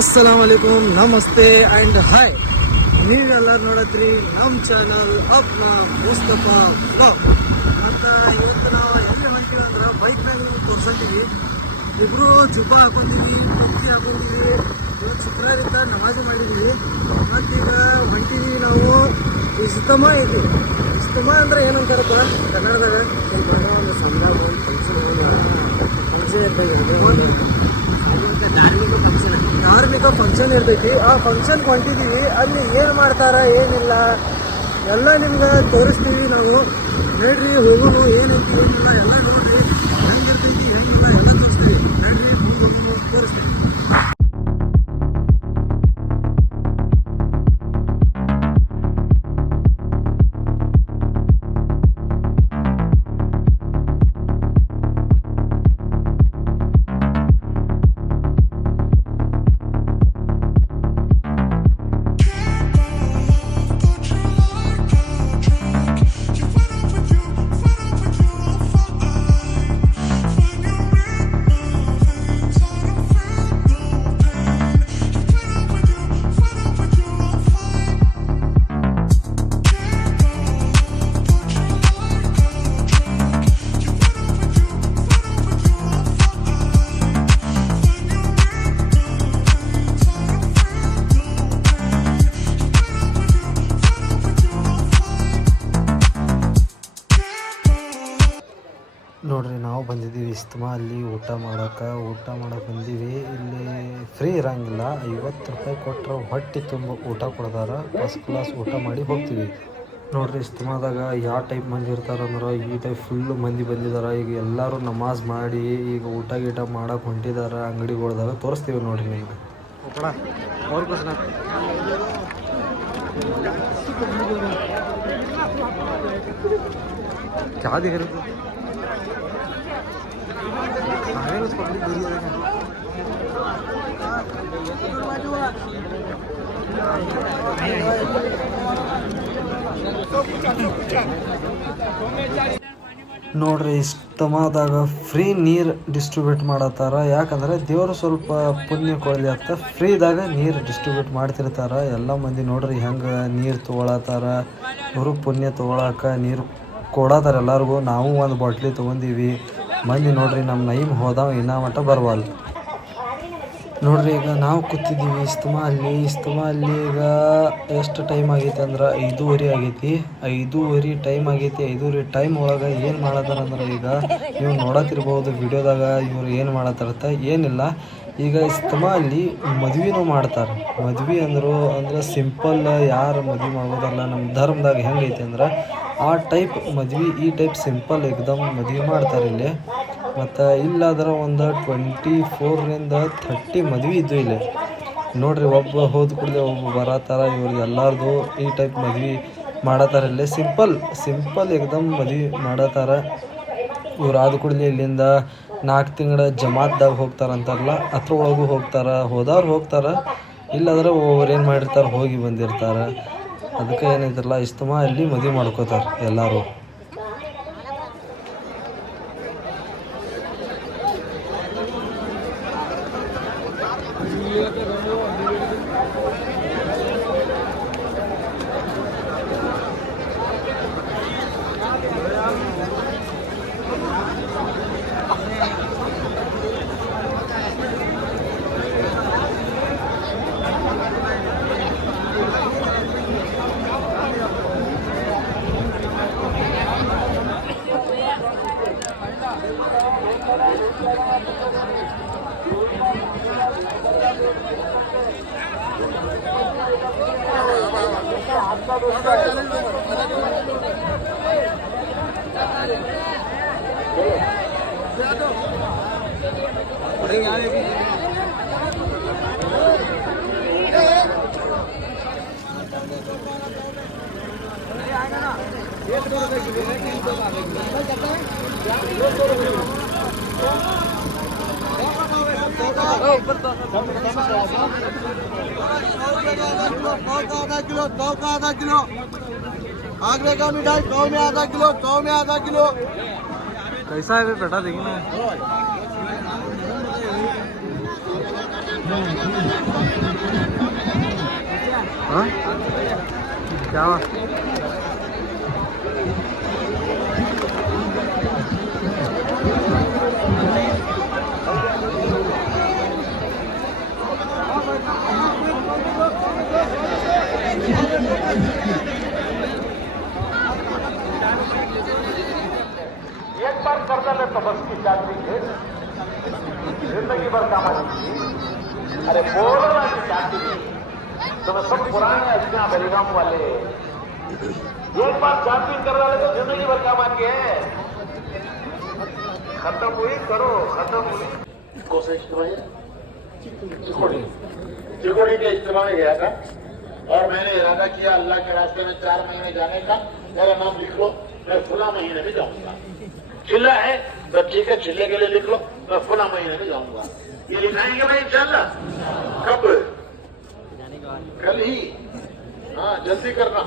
ಅಸ್ಸಲಾಂ ಅಲೈಕುಮ್ ನಮಸ್ತೆ and hi ನೀವೆಲ್ಲರೂ ನೋಡತ್ರಿ ನಮ್ಮ ಚಾನಲ್ ಅಪ್ನ ಮುಸ್ತಫಾ ಬ್ಲಾಗ್ ಮತ್ತು ಇವತ್ತು ನಾವು ಎಲ್ಲಿ ಹೊಂಟಿವಿ ಅಂದ್ರೆ ಬೈಕ್ ಮೇಲೆ ತೋರ್ಸಂತೀವಿ ಇಬ್ಬರು ಜುಬ್ಬ ಹಾಕೊಂಡಿದ್ವಿ ಕುರ್ತಿ ಹಾಕೊಂಡಿದ್ವಿ, ಇವತ್ತು ಶುಕ್ರವಾರಿಂದ ನಮಾಜ್ ಮಾಡಿದ್ವಿ. ಮತ್ತೀಗ ಹೊಂಟಿದ್ವಿ ನಾವು ಇಸ್ತಮ ಇದ್ವಿ ಇಸ್ತಮ ಅಂದ್ರೆ ಏನಂತಾರಪ್ಪ? ಕನ್ನಡದಾಗ ಒಂದು ಸಂಭ್ರಮ ಫಂಕ್ಷನ್ ಧಾರ್ಮಿಕ ಫಂಕ್ಷನ್ ಫಂಕ್ಷನ್ ಇರ್ತೈತಿ ಆ ಫಂಕ್ಷನ್ ಹೊಂಟಿದ್ದೀವಿ ಅಲ್ಲಿ ಏನು ಮಾಡ್ತಾರ, ಏನಿಲ್ಲ. ಎಲ್ಲ ನಿಮ್ಗೆ ತೋರಿಸ್ತೀವಿ ನಾವು. ನೋಡ್ರಿ, ಹೋಗುನು ಏನೈತಿ ಏನಿಲ್ಲ ಎಲ್ಲ ನೋಡ್ರಿ. ಹೆಂಗಿರ್ತೈತಿ, ಹೆಂಗಿಲ್ಲ ಎಲ್ಲ ತೋರಿಸ್ತೀವಿ. ನೋಡ್ರಿ, ಹೋಗುನು, ತೋರಿಸ್ತೀವಿ. ಬಂದಿದ್ದೀವಿ. ಇಸ್ತಮಾ ಅಲ್ಲಿ ಊಟ ಮಾಡೋಕೆ ಊಟ ಮಾಡೋಕೆ ಬಂದೀವಿ. ಇಲ್ಲಿ ಫ್ರೀ ಇರೋಂಗಿಲ್ಲ. ಐವತ್ತು ರೂಪಾಯಿ ಕೊಟ್ಟರೆ ಹೊಟ್ಟೆ ತುಂಬ ಊಟ ಕೊಡ್ದಾರ. ಫಸ್ಟ್ ಕ್ಲಾಸ್ ಊಟ ಮಾಡಿ ಹೋಗ್ತೀವಿ. ನೋಡ್ರಿ, ಇಸ್ತಮಾದಾಗ ಯಾವ ಟೈಪ್ ಮಂದಿ ಇರ್ತಾರಂದ್ರೆ ಈ ಟೈಪ್ ಫುಲ್ಲು ಮಂದಿ ಬಂದಿದ್ದಾರೆ ಈಗ ಎಲ್ಲರೂ ನಮಾಜ್ ಮಾಡಿ ಈಗ ಊಟ ಗೀಟ ಮಾಡೋಕೆ ಹೊಂಟಿದ್ದಾರೆ ಅಂಗಡಿಗಳ್ದಾಗ ತೋರಿಸ್ತೀವಿ ನೋಡ್ರಿ ನಿಮ್ಗೆ. ಚಾದಿ ನೋಡ್ರಿ ಇಷ್ಟಮಾದಾಗ ಫ್ರೀ ನೀರು ಡಿಸ್ಟ್ರಿಬ್ಯೂಟ್ ಮಾಡತ್ತಾರ. ಯಾಕಂದ್ರೆ ದೇವರು ಸ್ವಲ್ಪ ಪುಣ್ಯ ಕೊಡಲಿ ಅಂತ ಫ್ರೀದಾಗ ನೀರು ಡಿಸ್ಟ್ರಿಬ್ಯೂಟ್ ಮಾಡ್ತಿರ್ತಾರ. ಎಲ್ಲ ಮಂದಿ ನೋಡ್ರಿ ಹೆಂಗೆ ನೀರು ತೊಗೊಳತ್ತಾರ. ಇವರು ಪುಣ್ಯ ತೊಗೊಳಕ್ಕೆ ನೀರು ಕೊಡತ್ತಾರ ಎಲ್ಲರಿಗೂ. ನಾವು ಒಂದು ಬಾಟ್ಲಿ ತೊಗೊಂಡೀವಿ. ಮಂದಿ ನೋಡ್ರಿ ನಮ್ಮ ನೈಮ್ ಹೋದಾವ ಇನ್ನೂ ಮಟ್ಟ ಬರ್ವಲ್. ನೋಡ್ರಿ, ಈಗ ನಾವು ಕೂತಿದ್ದೀವಿ ಇಸ್ತಮಾ ಅಲ್ಲಿ ಇಸ್ತಮಾ ಅಲ್ಲಿ ಈಗ ಎಷ್ಟು ಟೈಮ್ ಆಗೈತಿ ಅಂದ್ರೆ ಐದೂವರೆ ಆಗೈತಿ. ಐದೂವರೆ ಟೈಮ್ ಆಗೈತಿ, ಐದೂವರೆ ಟೈಮ್ ಒಳಗೆ ಏನು ಮಾಡತ್ತಾರ ಅಂದ್ರೆ ಈಗ ನೀವು ನೋಡತ್ತಿರ್ಬೋದು ವಿಡಿಯೋದಾಗ ಇವ್ರು ಏನು ಮಾಡತ್ತಾರತ್ತ ಏನಿಲ್ಲ. ಈಗ ಇಸ್ತಮಾ ಅಲ್ಲಿ ಮದ್ವೆನೂ ಮಾಡ್ತಾರೆ. ಮದ್ವೆ ಅಂದರು, ಅಂದ್ರೆ ಸಿಂಪಲ್ ಯಾರು ಮದ್ವೆ ಮಾಡೋದಲ್ಲ ನಮ್ಮ ಧರ್ಮದಾಗ ಹೆಂಗೈತಿ ಅಂದ್ರೆ ಆ ಟೈಪ್ ಮದ್ವೆ, ಈ ಟೈಪ್ ಸಿಂಪಲ್ ಎಕ್ದಮ್ ಮದ್ವೆ ಮಾಡ್ತಾರೆ ಇಲ್ಲಿ. ಮತ್ತು ಇಲ್ಲಾದ್ರೆ ಒಂದು ಟ್ವೆಂಟಿ ಫೋರ್ನಿಂದ ಥರ್ಟಿ ಮದ್ವೆ ಇದ್ದು ಇಲ್ಲಿ. ನೋಡ್ರಿ ಒಬ್ಬ ಹೋದ ಕೂಡಲೇ ಒಬ್ಬ ಬರತ್ತಾರ ಇವ್ರದ್ದು ಎಲ್ಲರದು ಈ ಟೈಪ್ ಮದ್ವೆ ಮಾಡತ್ತಾರ ಇಲ್ಲಿ. ಸಿಂಪಲ್ ಸಿಂಪಲ್ ಎಕ್ದಮ್ ಮದ್ವೆ ಮಾಡತ್ತಾರ ಇವ್ರು ಆದ ಕೂಡಲೇ ಇಲ್ಲಿಂದ ನಾಲ್ಕು ತಿಂಗಳ ಜಮಾತ್ದಾಗ ಹೋಗ್ತಾರಂತಾರಲ್ಲ ಅಂತಾರಲ್ಲ ಅದ್ರ ಒಳಗೂ ಹೋಗ್ತಾರ, ಹೋದವ್ರು ಹೋಗ್ತಾರ. ಇಲ್ಲಾದ್ರೆ ಒಬ್ಬರು ಏನು ಮಾಡಿರ್ತಾರೆ, ಹೋಗಿ ಬಂದಿರ್ತಾರೆ. ಅದಕ್ಕೆ ಏನೈತಿರಲ್ಲ ಇಸ್ತಮಾ ಇಲ್ಲಿ ಮದುವೆ ಮಾಡ್ಕೋತಾರೆ ಎಲ್ಲರೂ. एक दो रुपये किलो है तीन सौ का आधा किलो सौ का आधा किलो आगरे का मिठाई सौ में आधा किलो सौ में आधा किलो कैसा है बेटा देखना हाँ। क्या कर्जा ले तो बस की चाकरी है। ज़िंदगी भर कामाची अरे बोलो ना की चाकरी तुम सब पुराने अज्ञा बेलगाम वाले। एक बार चाकरी कर रहे तो ज़िंदगी भर कामाची है। खत्म हुई, करो, खत्म हुई। कौन सा चिकोड़ी का में गया था। और मैंने इरादा किया अल्लाह के रास्ते में चार महीने जाने का। मेरा नाम लिख लो मैं फुला महीने में जाऊँगा। चिल्ला है तो ठीक है चिल्ले के लिए लिख लो, मैं फुला महीने में जाऊँगा। ये लिखाएँगे भाई इंशाला कब? कल ही। हाँ जल्दी करना।